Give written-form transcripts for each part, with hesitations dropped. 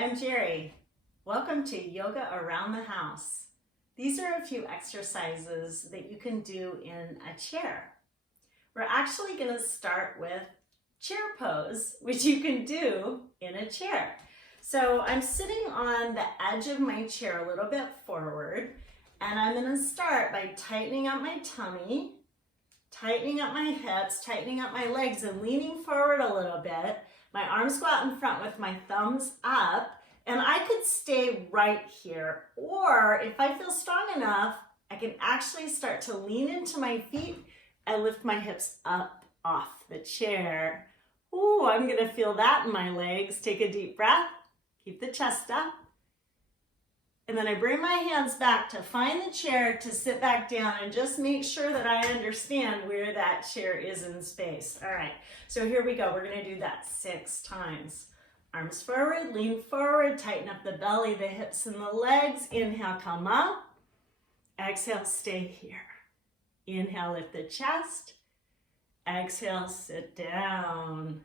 I'm Jerry. Welcome to Yoga Around the House. These are a few exercises that you can do in a chair. We're actually going to start with chair pose, which you can do in a chair. So I'm sitting on the edge of my chair a little bit forward, and I'm going to start by tightening up my tummy, tightening up my hips, tightening up my legs, and leaning forward a little bit. My arms go out in front with my thumbs up, and I could stay right here. Or if I feel strong enough, I can actually start to lean into my feet and lift my hips up off the chair. Ooh, I'm gonna feel that in my legs. Take a deep breath, keep the chest up. And then I bring my hands back to find the chair to sit back down and just make sure that I understand where that chair is in space. All right, so here we go. We're gonna do that 6 times. Arms forward, lean forward, tighten up the belly, the hips and the legs. Inhale, come up. Exhale, stay here. Inhale, lift the chest. Exhale, sit down.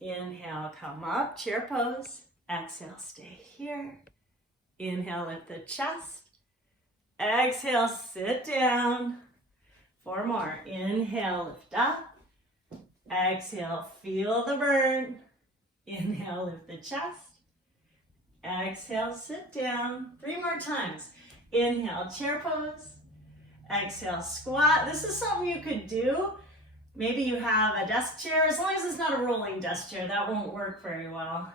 Inhale, come up, chair pose. Exhale, stay here. Inhale, lift the chest. Exhale, sit down. 4 more. Inhale, lift up. Exhale, feel the burn. Inhale, lift the chest. Exhale, sit down. 3 more times. Inhale, chair pose. Exhale, squat. This is something you could do. Maybe you have a desk chair. As long as it's not a rolling desk chair, that won't work very well.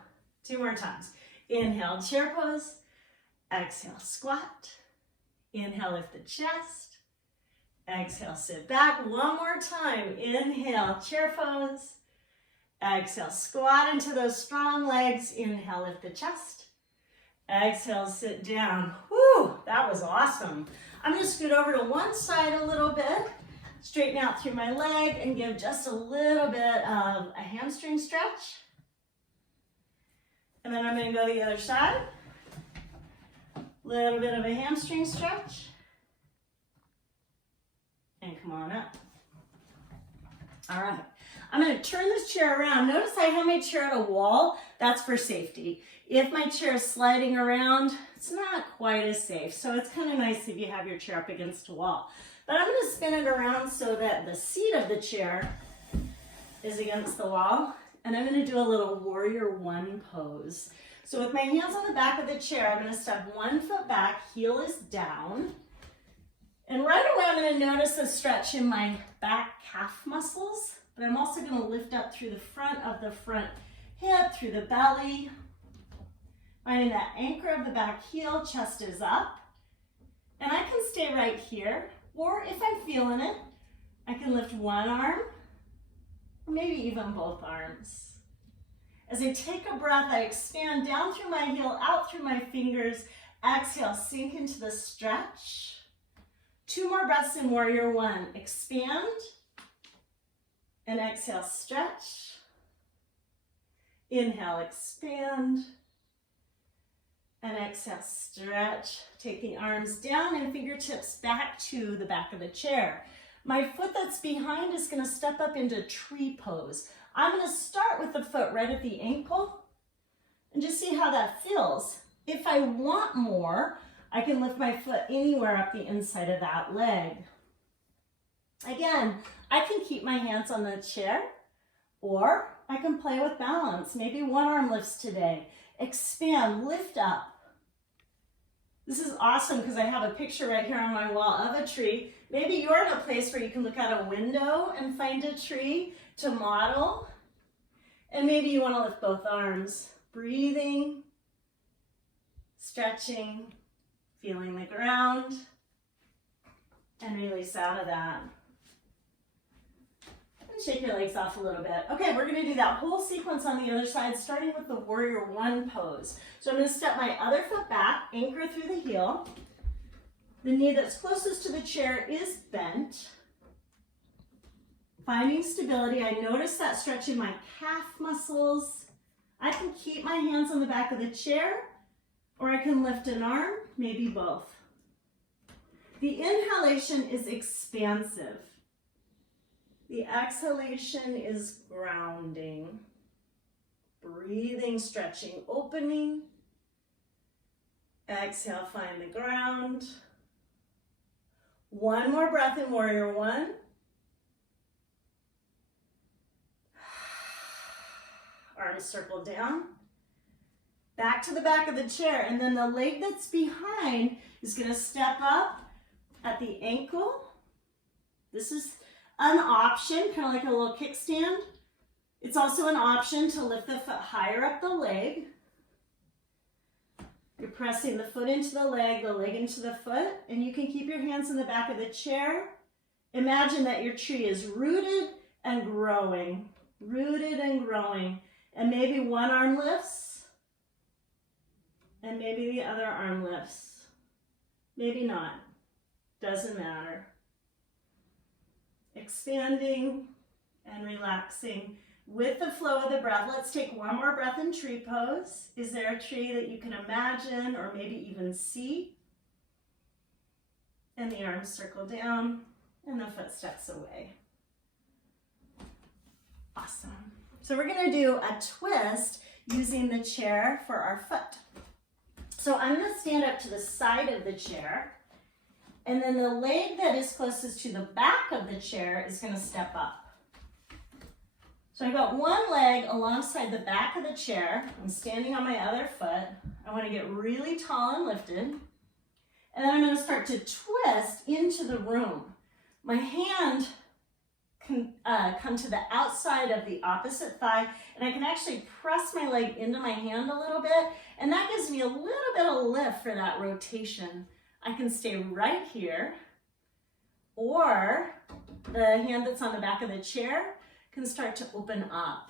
2 more times. Inhale, chair pose. Exhale, squat. Inhale, lift the chest. Exhale, sit back. 1 more time. Inhale, chair pose. Exhale, squat into those strong legs. Inhale, lift the chest. Exhale, sit down. Whew, that was awesome. I'm going to scoot over to one side a little bit, straighten out through my leg, and give just a little bit of a hamstring stretch. And then I'm going to go to the other side. Little bit of a hamstring stretch. And come on up. All right. I'm going to turn this chair around. Notice I have my chair at a wall. That's for safety. If my chair is sliding around, it's not quite as safe. So it's kind of nice if you have your chair up against a wall. But I'm going to spin it around so that the seat of the chair is against the wall. And I'm going to do a little warrior 1 pose. So with my hands on the back of the chair, I'm going to step 1 foot back, heel is down. And right away, I'm going to notice a stretch in my back calf muscles. But I'm also going to lift up through the front of the front hip, through the belly. Finding that anchor of the back heel, chest is up. And I can stay right here. Or if I'm feeling it, I can lift 1 arm, or maybe even both arms. As I take a breath, I expand down through my heel, out through my fingers. Exhale, sink into the stretch. 2 more breaths in warrior 1. Expand. And exhale, stretch. Inhale, expand. And exhale, stretch. Take the arms down and fingertips back to the back of the chair. My foot that's behind is going to step up into tree pose. I'm going to start with the foot right at the ankle and just see how that feels. If I want more, I can lift my foot anywhere up the inside of that leg. Again, I can keep my hands on the chair, or I can play with balance. Maybe 1 arm lifts today. Expand, lift up. This is awesome because I have a picture right here on my wall of a tree. Maybe you're in a place where you can look out a window and find a tree to model. And maybe you want to lift both arms. Breathing, stretching, feeling the ground, and release out of that. Shake your legs off a little bit. Okay, we're going to do that whole sequence on the other side, starting with the warrior 1 pose. So I'm going to step my other foot back, anchor through the heel. The knee that's closest to the chair is bent. Finding stability, I notice that stretch in my calf muscles. I can keep my hands on the back of the chair, or I can lift an arm, maybe both. The inhalation is expansive. The exhalation is grounding. Breathing, stretching, opening, Exhale, find the ground. One more breath in warrior one. Arms circle down. Back to the back of the chair, and then the leg that's behind is going to step up at the ankle. This is an option, kind of like a little kickstand. It's also an option to lift the foot higher up the leg. You're pressing the foot into the leg into the foot, and you can keep your hands in the back of the chair. Imagine that your tree is rooted and growing, and maybe one arm lifts, and maybe the other arm lifts. Maybe not, doesn't matter. Expanding and relaxing with the flow of the breath. Let's take one more breath in tree pose. Is there a tree that you can imagine or maybe even see? And the arms circle down and the foot steps away. Awesome. So we're going to do a twist using the chair for our foot. So I'm going to stand up to the side of the chair, and then the leg that is closest to the back of the chair is going to step up. So I've got one leg alongside the back of the chair. I'm standing on my other foot. I want to get really tall and lifted. And then I'm going to start to twist into the room. My hand can come to the outside of the opposite thigh, and I can actually press my leg into my hand a little bit, and that gives me a little bit of lift for that rotation. I can stay right here, or the hand that's on the back of the chair can start to open up.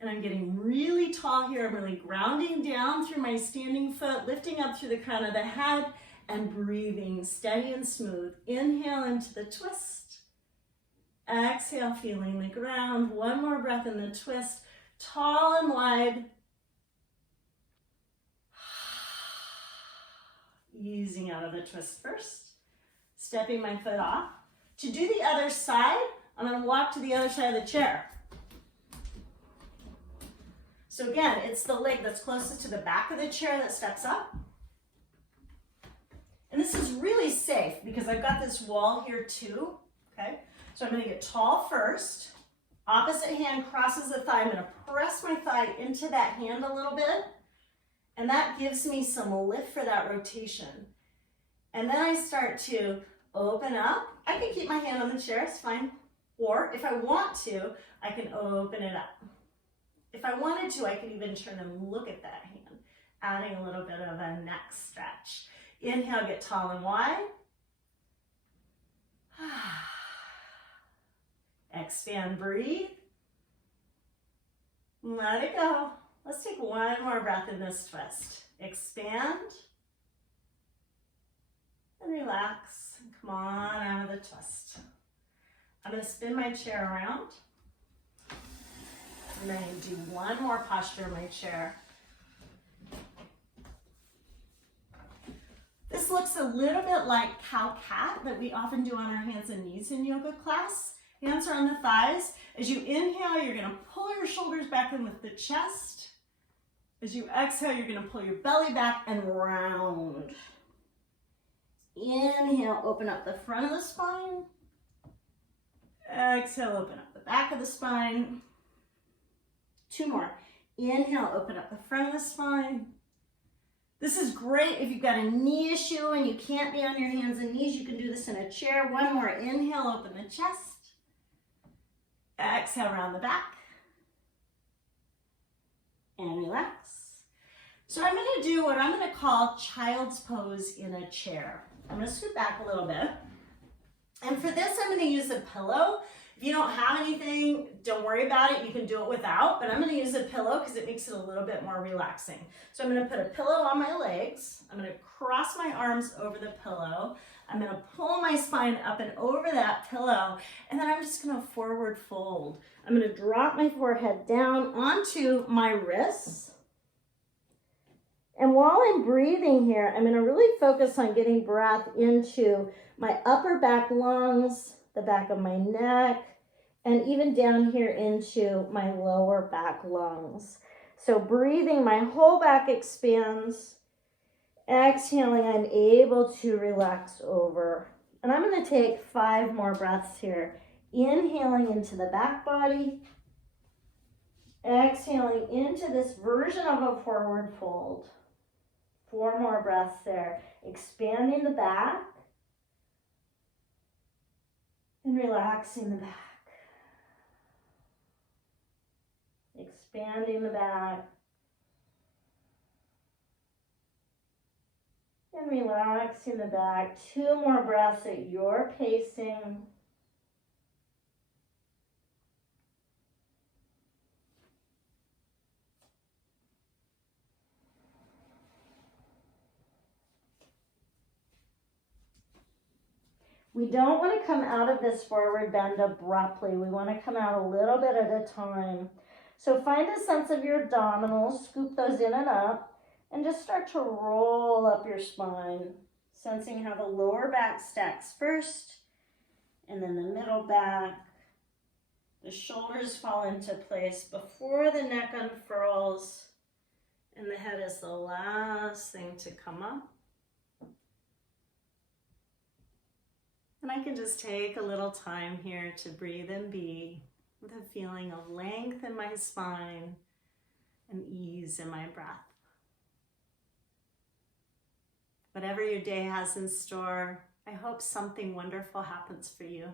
And I'm getting really tall here. I'm really grounding down through my standing foot, lifting up through the crown of the head, and breathing steady and smooth. Inhale into the twist. Exhale, feeling the ground. One more breath in the twist. Tall and wide. Easing out of the twist first. Stepping my foot off. To do the other side, I'm going to walk to the other side of the chair. So again, it's the leg that's closest to the back of the chair that steps up. And this is really safe because I've got this wall here too, okay? So I'm going to get tall first. Opposite hand crosses the thigh. I'm going to press my thigh into that hand a little bit. And that gives me some lift for that rotation. And then I start to open up. I can keep my hand on the chair, it's fine. Or if I want to, I can open it up. If I wanted to, I could even turn and look at that hand, adding a little bit of a neck stretch. Inhale, get tall and wide. Expand, breathe. Let it go. Let's take one more breath in this twist. Expand. And relax. And come on out of the twist. I'm going to spin my chair around. I'm going to do one more posture in my chair. This looks a little bit like cow-cat that we often do on our hands and knees in yoga class. Hands are on the thighs. As you inhale, you're going to pull your shoulders back in with the chest. As you exhale, you're going to pull your belly back and round. Inhale, open up the front of the spine. Exhale, open up the back of the spine. Two more. Inhale, open up the front of the spine. This is great if you've got a knee issue and you can't be on your hands and knees. You can do this in a chair. One more. Inhale, open the chest. Exhale, round the back. And relax. So I'm going to do what I'm going to call child's pose in a chair. I'm going to scoot back a little bit. And for this, I'm going to use a pillow. If you don't have anything, don't worry about it. You can do it without, but I'm going to use a pillow because it makes it a little bit more relaxing. So I'm going to put a pillow on my legs. I'm going to cross my arms over the pillow. I'm going to pull my spine up and over that pillow, and then I'm just going to forward fold. I'm going to drop my forehead down onto my wrists. And while I'm breathing here, I'm going to really focus on getting breath into my upper back lungs, the back of my neck, and even down here into my lower back lungs. So breathing, my whole back expands. Exhaling, I'm able to relax over. And I'm going to take 5 more breaths here. Inhaling into the back body. Exhaling into this version of a forward fold. 4 more breaths there. Expanding the back. And relaxing the back. Expanding the back. And relaxing the back. 2 more breaths at your pacing. We don't want to come out of this forward bend abruptly. We want to come out a little bit at a time. So find a sense of your abdominals, scoop those in and up, and just start to roll up your spine, sensing how the lower back stacks first, and then the middle back. The shoulders fall into place before the neck unfurls, and the head is the last thing to come up. And I can just take a little time here to breathe and be with a feeling of length in my spine and ease in my breath. Whatever your day has in store, I hope something wonderful happens for you.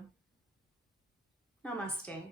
Namaste.